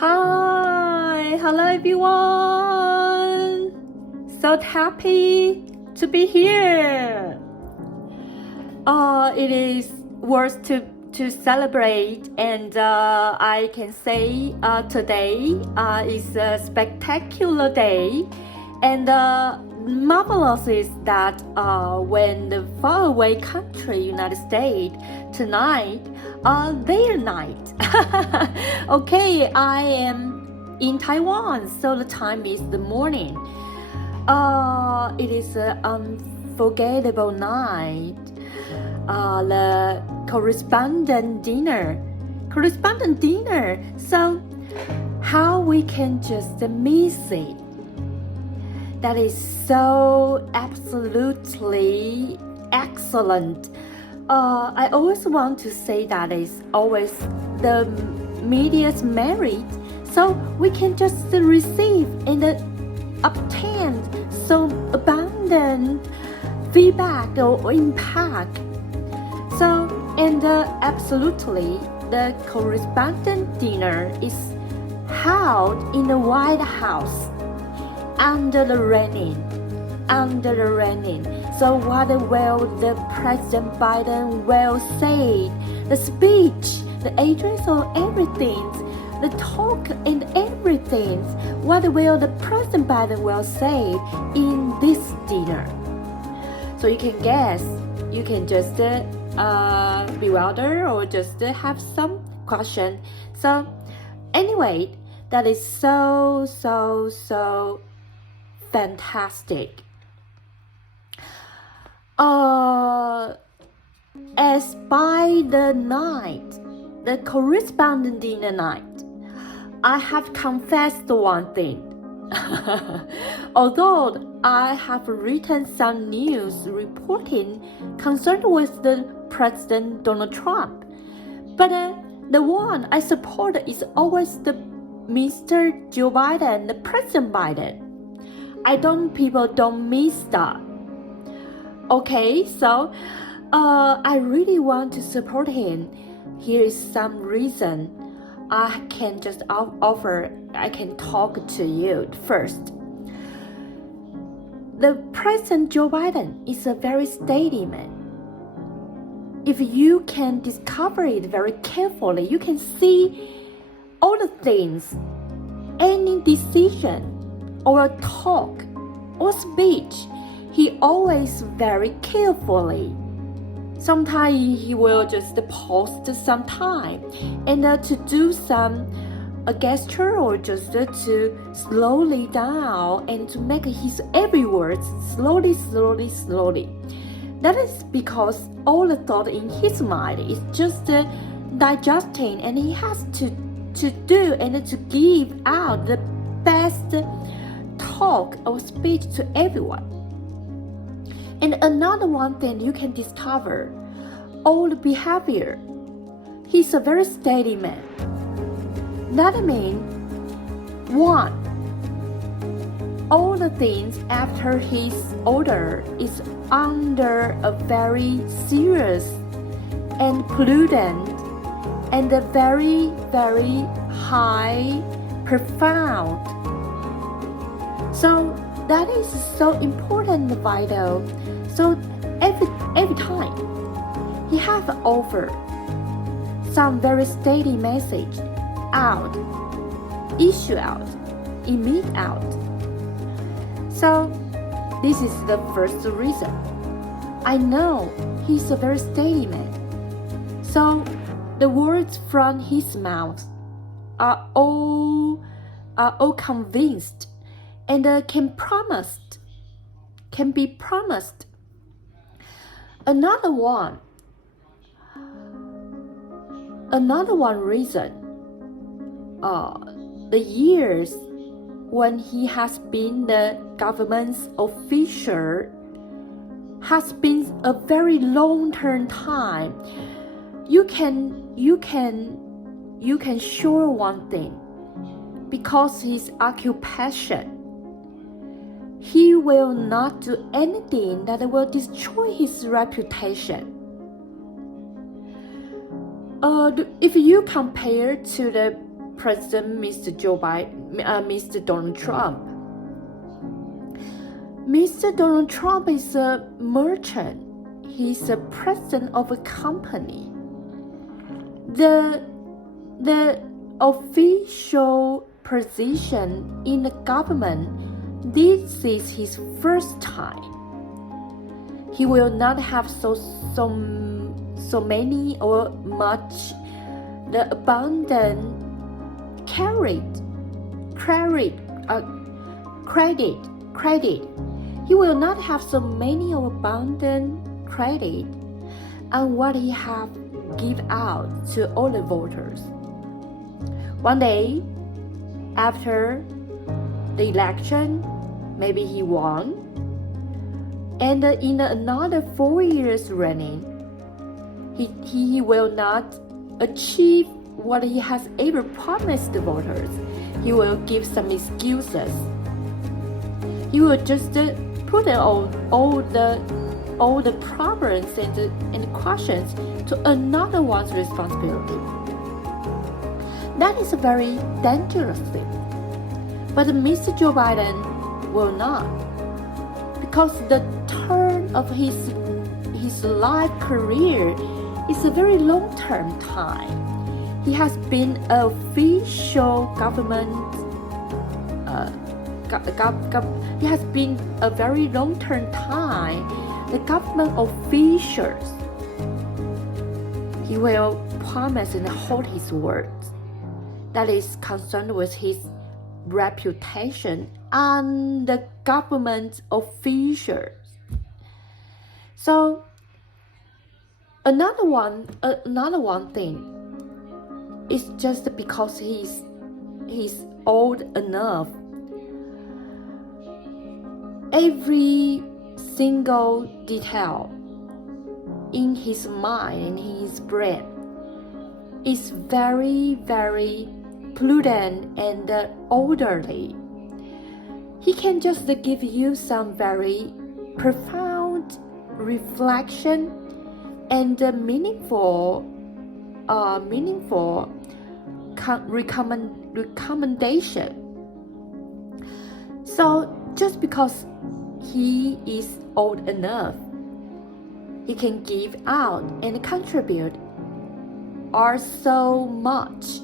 Hi, hello everyone. So happy to be here. It is worth to celebrate, and I can say today is a spectacular day, and marvelous is that when the faraway country United States tonight their night. Okay, I am in Taiwan, so the time is the morning. It is an unforgettable night. The correspondent dinner. So how we can just miss it? That is so absolutely excellent. I always want to say that is always the media's merit, so we can just receive and obtain so abundant feedback or impact. So, and absolutely, the correspondent dinner is held in the White House under the raining. So what will the President Biden will say? The speech, the address or everything, the talk and everything. What will the President Biden will say in this dinner? So you can guess. You can just bewilder or just have some question. So anyway, that is so fantastic. As by the night, the correspondent dinner night, I have confessed one thing. Although I have written some news reporting concerned with the President Donald Trump, but the one I support is always the Mr. Joe Biden, the President Biden. People don't miss that. Okay, so I really want to support him. Here is some reason I can just offer. I can talk to you first. The President Joe Biden is a very steady man. If you can discover it very carefully, you can see all the things, any decision or talk or speech, he always very carefully. Sometimes he will just pause some time and to do some a gesture or just to slowly down and to make his every word slowly. That is because all the thought in his mind is just digesting, and he has to do and to give out the best talk or speech to everyone. And another one thing you can discover, all the behavior. He's a very steady man. That means, one, all the things after his order is under a very serious and prudent and a very high, profound. So that is so important and vital. So every time he have offered some very steady message out, issue out, emit out. So this is the first reason. I know he's a very steady man. So the words from his mouth are all convinced and can be promised. Another one reason, the years when he has been the government's official has been a very long-term time. You can sure one thing, because his occupation, he will not do anything that will destroy his reputation. If you compare to the President Mr. Mr. Donald Trump. Mr. Donald Trump is a merchant. He's a president of a company. The official position in the government, this is his first time. He will not have so many or much the abundant credit. He will not have so many or abundant credit on what he have give out to all the voters. One day after the election, maybe he won, and in another 4 years running, he will not achieve what he has ever promised the voters. He will give some excuses. He will just put all the problems and questions to another one's responsibility. That is a very dangerous thing. But Mr. Joe Biden will not, because the turn of his life career is a very long-term time. He has been an official government. He has been a very long-term time the government officials. He will promise and hold his words. That is concerned with his reputation and the government officials. So another one thing is just because he's old enough. Every single detail in his mind, in his brain, is very, very prudent and orderly. He can just give you some very profound reflection and meaningful recommendation. So just because he is old enough, he can give out and contribute are so much.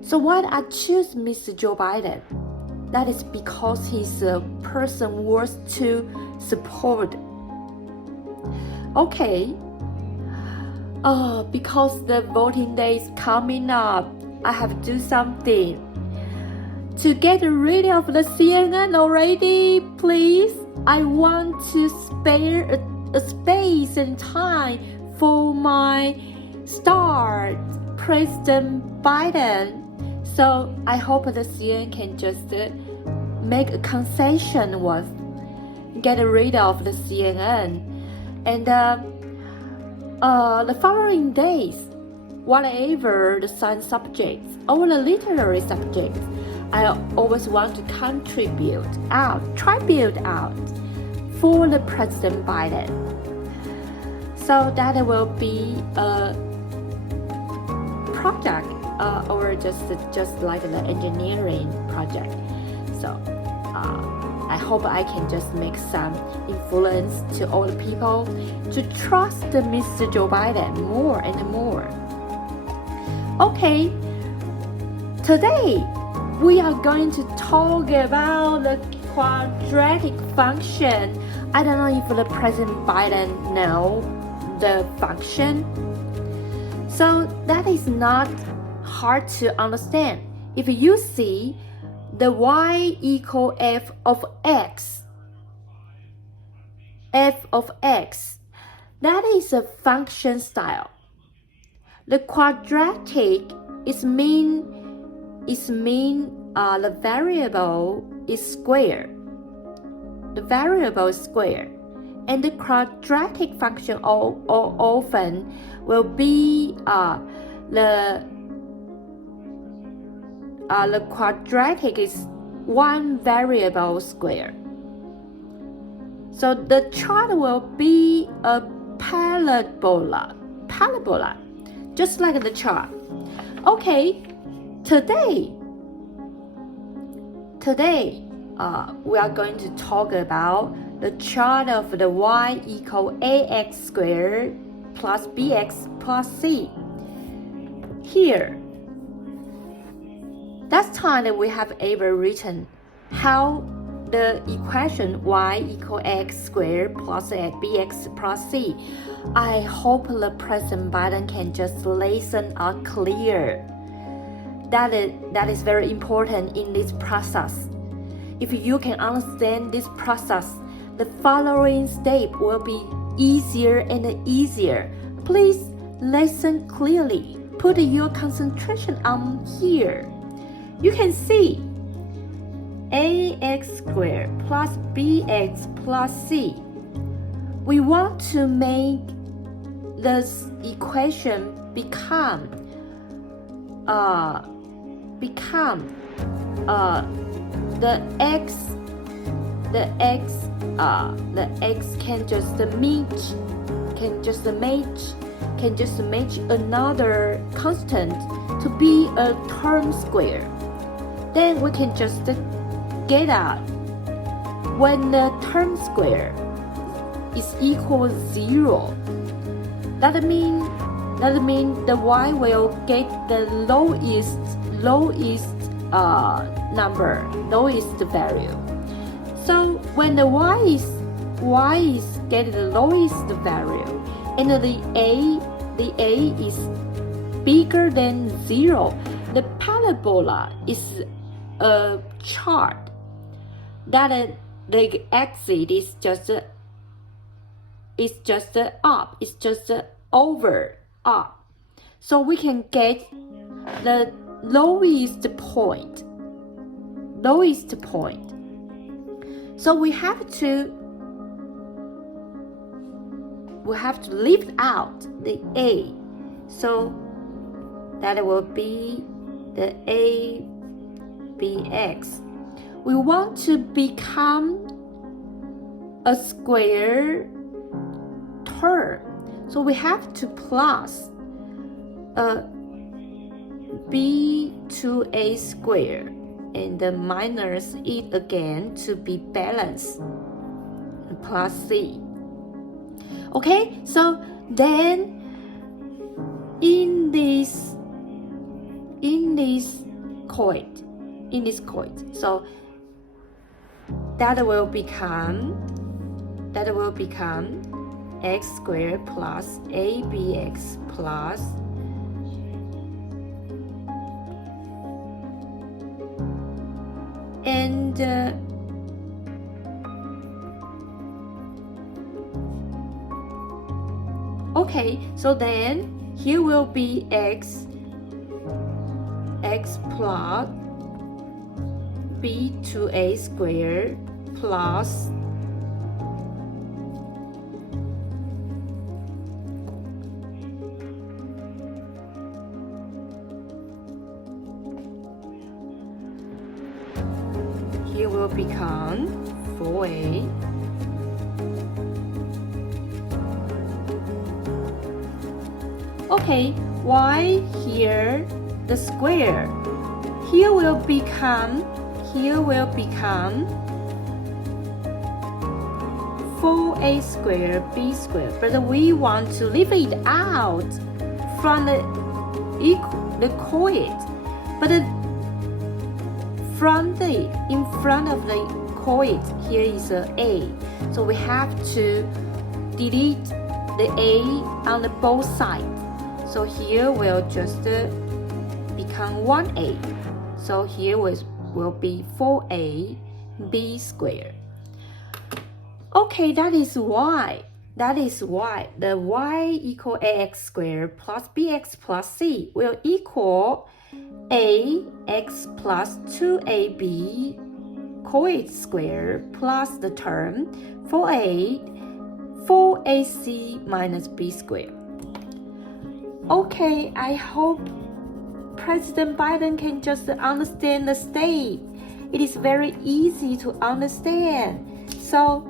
So why I choose Mr. Joe Biden? That is because he's a person worth to support. Okay. Because the voting day is coming up, I have to do something. To get rid of the CNN already, please. I want to spare a space and time for my star, President Biden. So I hope the CNN can just make a concession with get rid of the CNN. And the following days, whatever the science subjects or the literary subjects, I always want to contribute out for the President Biden. So that will be a project or just like the engineering project. So I hope I can just make some influence to all the people to trust Mr. Joe Biden more and more. Okay, today we are going to talk about the quadratic function. I don't know if the President Biden knows the function. So that is not hard to understand. If you see the y equal f of x, that is a function style. The quadratic is mean the variable is square. The variable is square, and the quadratic function often will be the quadratic is one variable square. So the chart will be a parabola, just like the chart. Okay, Today, we are going to talk about the chart of the y equal ax squared plus bx plus c. Here, last time we have ever written how the equation y equal x squared plus bx plus c. I hope the present button can just listen or clear. That is very important in this process. If you can understand this process, the following step will be easier and easier. Please listen clearly. Put your concentration on here. You can see ax squared plus bx plus c. We want to make this equation become the x can just match another constant to be a term square. Then we can just get out when the term square is equal 0. That means the y will get the lowest value. So when the y is get the lowest value and the a is bigger than 0, the parabola is a chart that the axis is just up, it's just over up. So we can get the lowest point. So we have to lift out the a. So that will be the a bx. We want to become a square term. So we have to plus b to a squared and then minus it again to be balanced, plus c. Okay, so then in this coin, so that will become x squared plus abx plus and okay, so then here will be x plus b to a squared plus here will become 4a okay, y here the square here will become 4a squared b squared, but we want to leave it out from the coed, but in front of the coed here is a, so we have to delete the a on the both sides. So here will just become 1a. So here will be 4a b squared. Okay, that is why the y equal ax squared plus bx plus c will equal ax plus 2ab coed squared plus the term 4ac minus b squared. Okay, I hope President Biden can just understand the state. It is very easy to understand. So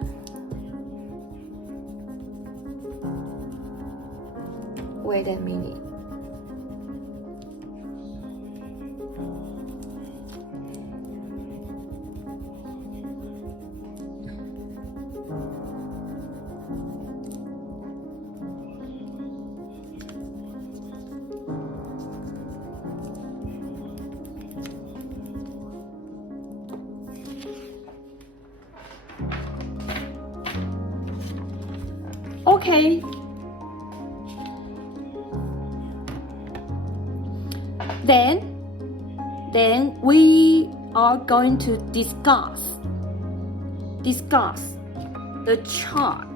wait a minute. Okay. Then we are going to discuss the chart.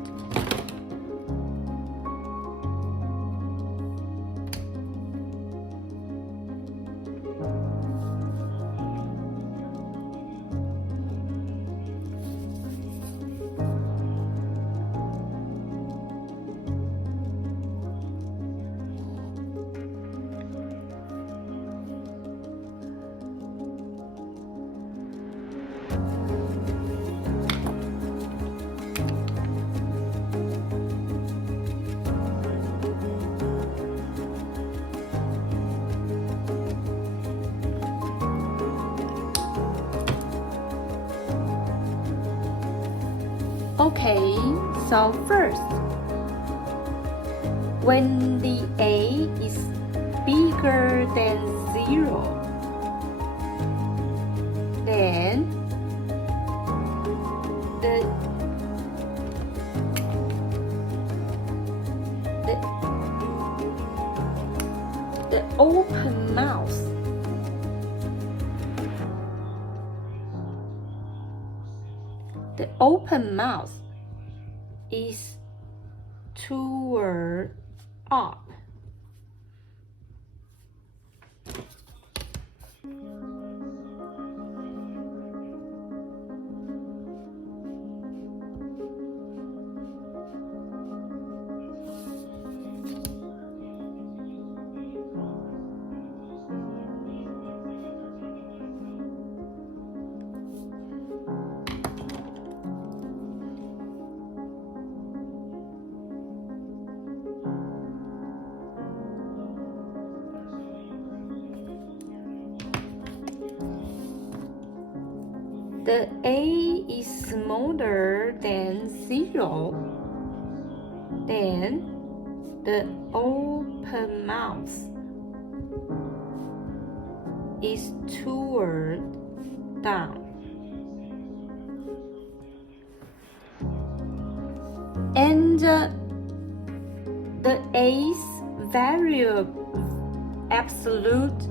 Okay, so first, when the A is bigger than 0, then the open mouth is toward up. The A is smaller than 0, then the open mouth is toward down. And the A's value absolutely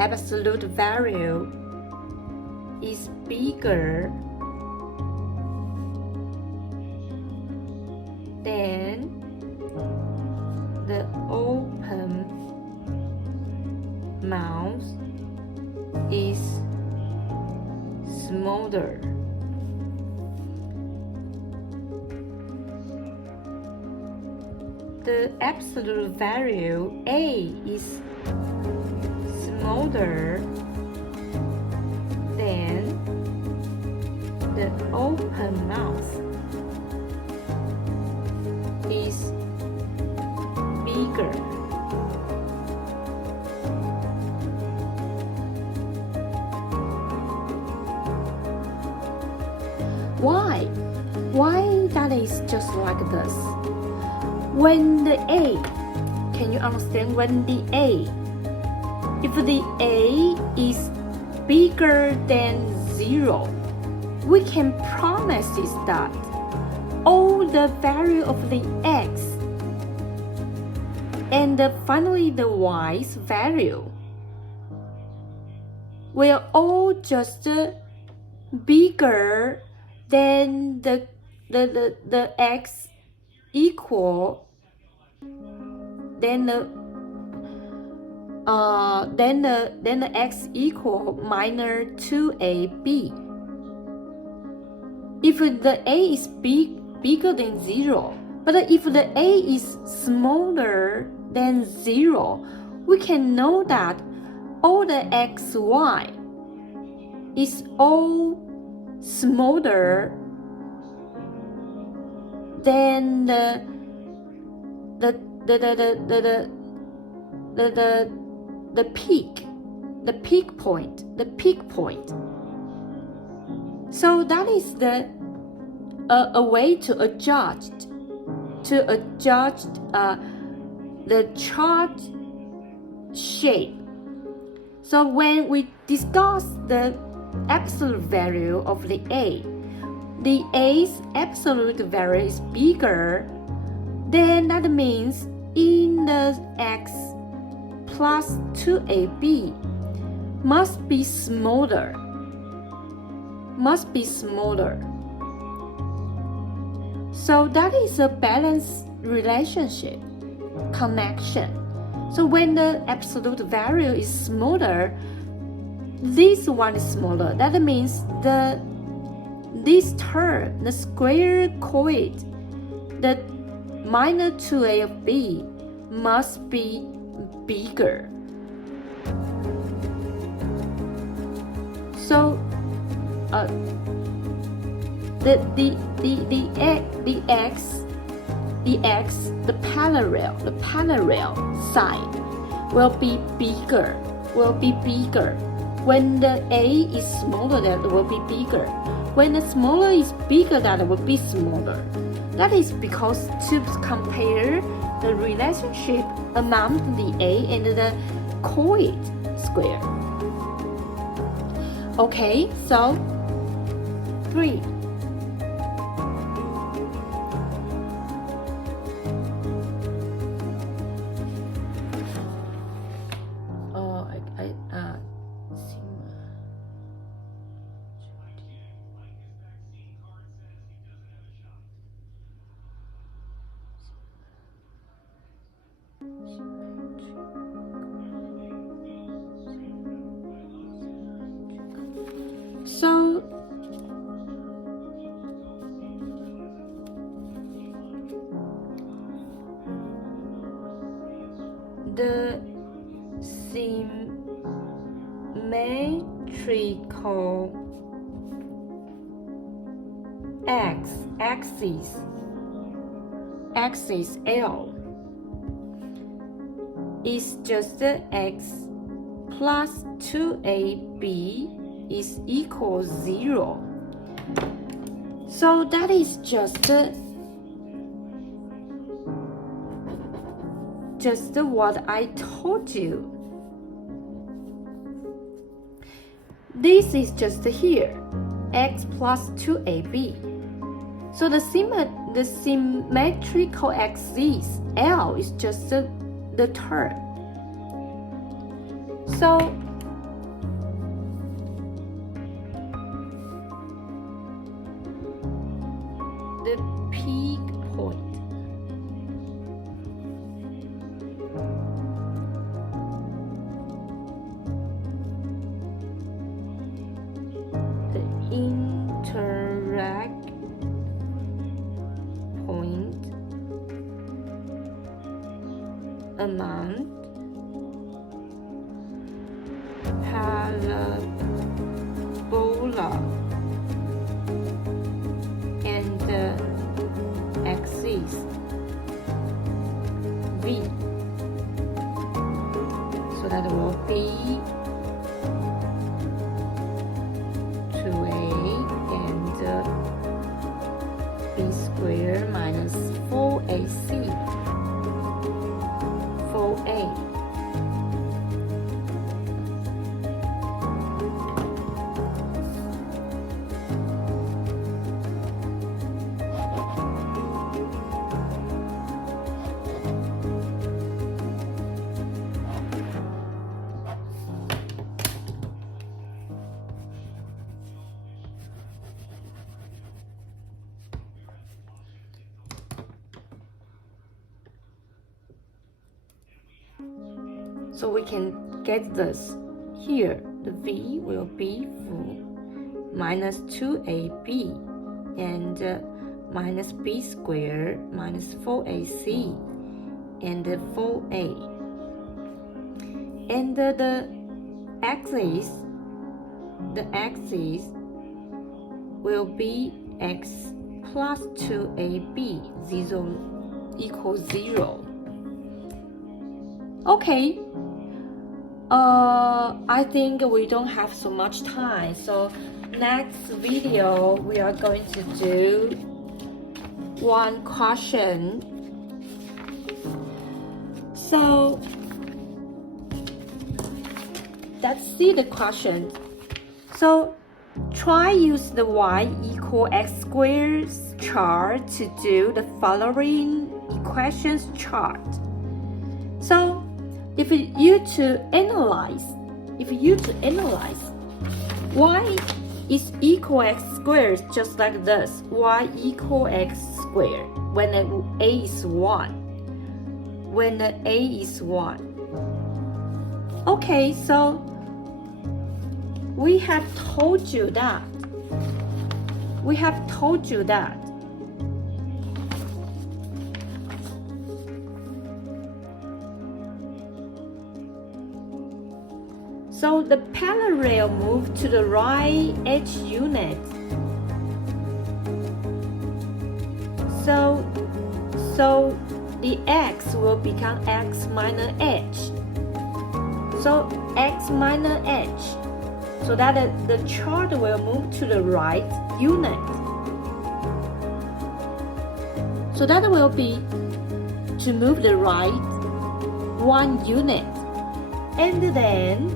absolute value is bigger than the open mouth is smaller. The absolute value A is smaller than the open mouth is bigger. Why that is just like this? When the A, can you understand when the A? If the A is bigger than 0, we can promise that all the value of the X and finally the Y's value will all just bigger than the X equal then the X equal minus 2AB. If the A is bigger than 0, but if the A is smaller than 0, we can know that all the XY is all smaller than the peak point. So that is a way to adjust the chart shape. So when we discuss the absolute value of the A's absolute value is bigger, then that means in the x plus 2ab must be smaller. So that is a balanced relationship, connection. So when the absolute value is smaller, this one is smaller. That means this term, the square quotient, the minus 2a of b must be bigger. So the parallel side will be bigger. When the A is smaller, that will be bigger. When the smaller is bigger, that will be smaller. That is because to compare the relationship among the A and the quotient square. Okay, so 3. So the symmetrical axis L is just x plus 2ab is equal 0. So that is just what I told you. This is just here, x plus 2ab. So the symmetrical axis L is just the term. So the peak point, the interact point among parabola and the axis V. So that will be 2a and b squared minus 4ac, 4a. So we can get this. Here, the V will be minus 2ab and minus b squared minus 4ac and 4a. And the axis will be x plus 2ab, 0 equals 0. Okay. I think we don't have so much time. So next video we are going to do one question. So let's see the question. So Try use the y equal x squared chart to do the following equations chart. So if you to analyze y is equal x squared, just like this, y equal x squared when a is 1. When the a is 1. Okay, so we have told you that. So the parallel move to the right h unit. So the x will become x minus h. So x minus h. So that the chart will move to the right unit. So that will be to move the right 1 unit. And then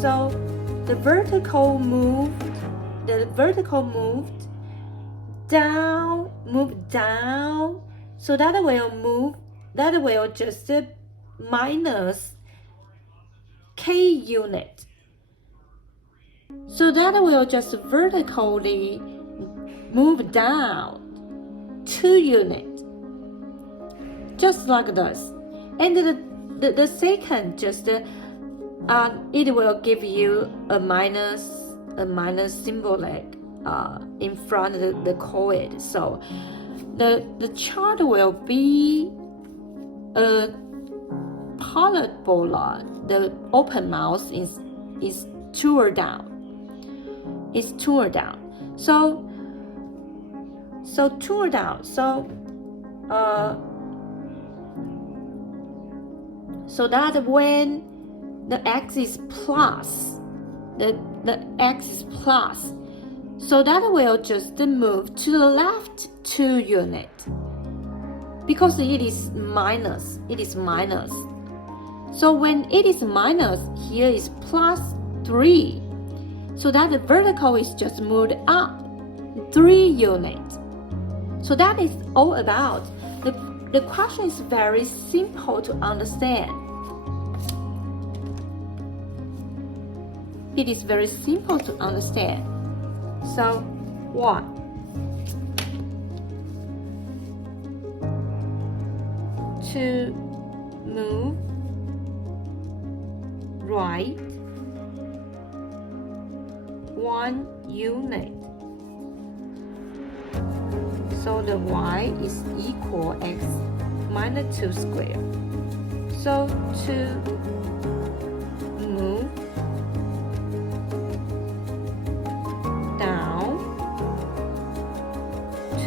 so the vertical moved down, so that will just minus k unit. So that will just vertically move down 2 units, just like this. And the second just it will give you a minus symbolic in front of the coed. So the chart will be a parabola. The open mouth is toward down. So toward down. So that when the x is plus, so that will just move to the left 2 unit, because it is minus. So when it is minus, here is plus 3. So that the vertical is just moved up 3 units. So that is all about. The question is very simple to understand. It is very simple to understand. So, 1. To move right 1 unit. So the y is equal x minus 2 squared. So to move down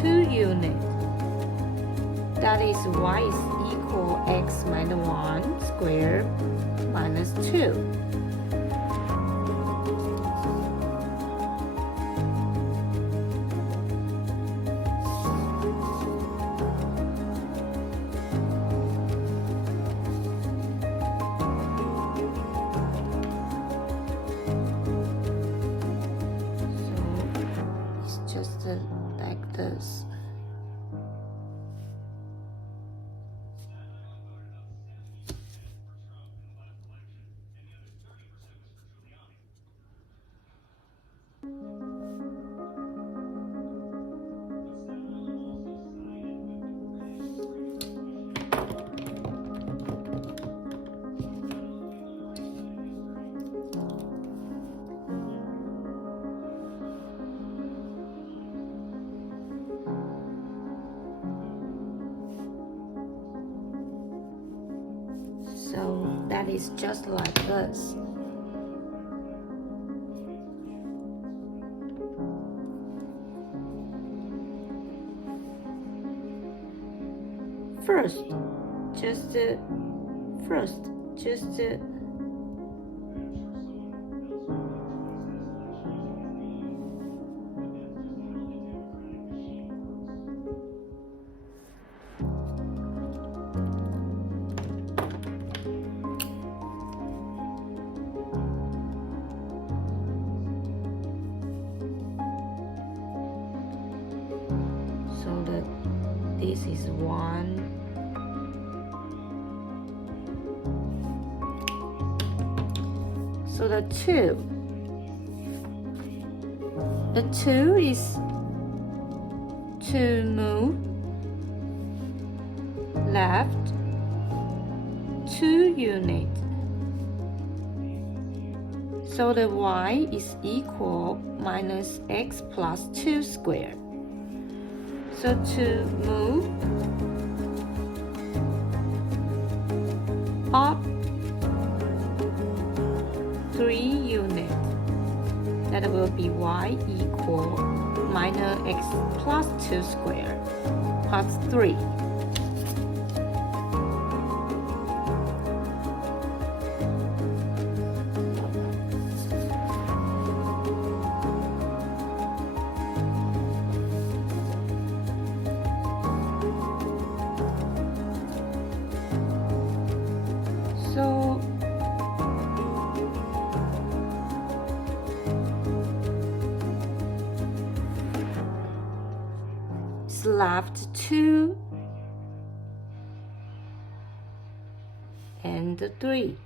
2 units, that is y is equal x minus 1 squared minus 2. Like this. So that is just like this. First, just this is 1. So the 2 is to move left 2 units. So the y is equal minus x plus 2 squared. So to move up 3 units, that will be y equal minus x plus 2 squared plus 3. So it's left 2 and 3.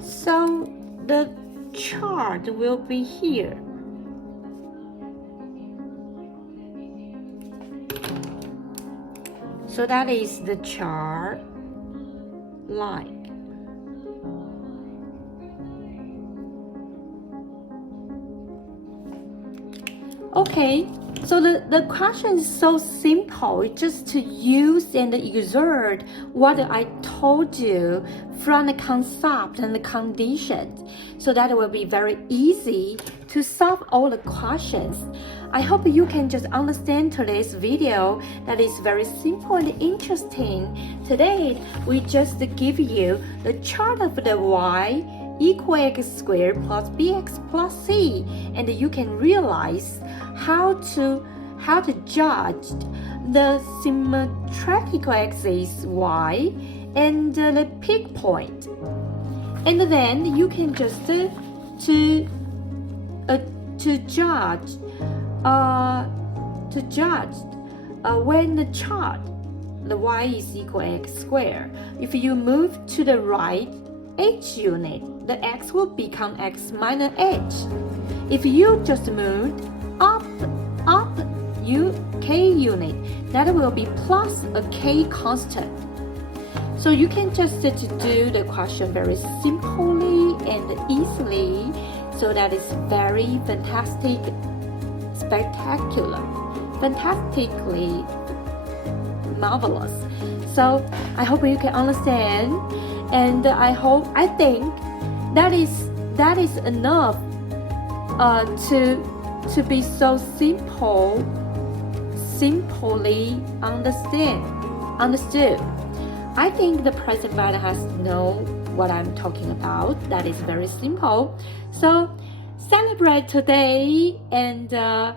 So the chart will be here. So that is the chart like. Okay, so the question is so simple, just to use and exert what I told you from the concept and the conditions. So that will be very easy to solve all the questions. I hope you can just understand today's video that is very simple and interesting. Today, we just give you the chart of the y equal x squared plus bx plus c, and you can realize how to judge the symmetrical axis y and the peak point, and then you can just to judge when the chart the y is equal x squared. If you move to the right h unit, the x will become x minus h. If you just moved up k unit, that will be plus a k constant. So you can just do the question very simply and easily. So that is very fantastic, spectacular, fantastically marvelous. So I hope you can understand, and I think that is enough to be so simply understood. I think the present writer has to know what I'm talking about. That is very simple. So celebrate today and the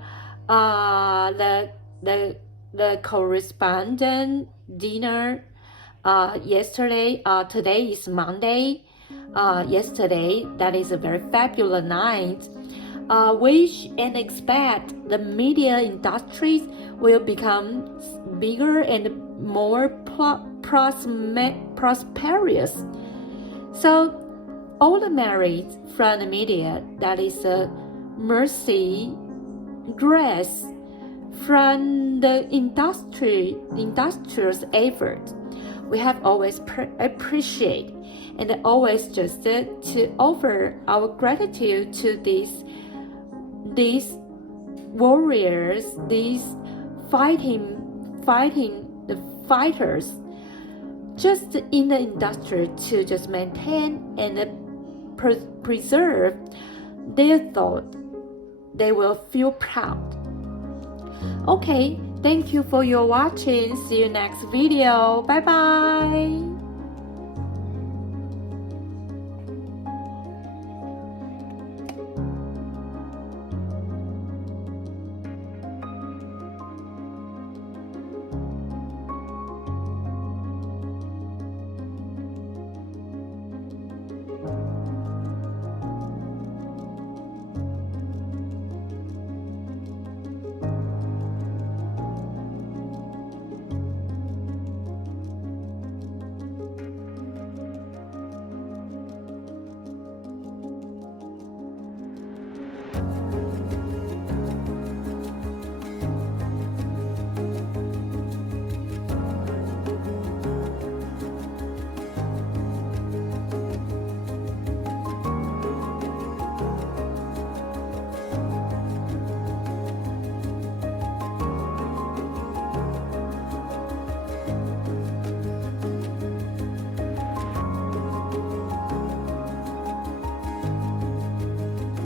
correspondent dinner yesterday. Today is Monday. Yesterday, that is a very fabulous night. Wish and expect the media industries will become bigger and more prosperous. So all the merit from the media, that is mercy, grace from the industrious effort. We have always appreciate and always just to offer our gratitude to these warriors, these fighters, just in the industry, to just maintain and preserve their thought. They will feel proud. Okay, thank you for your watching. See you next video. Bye bye.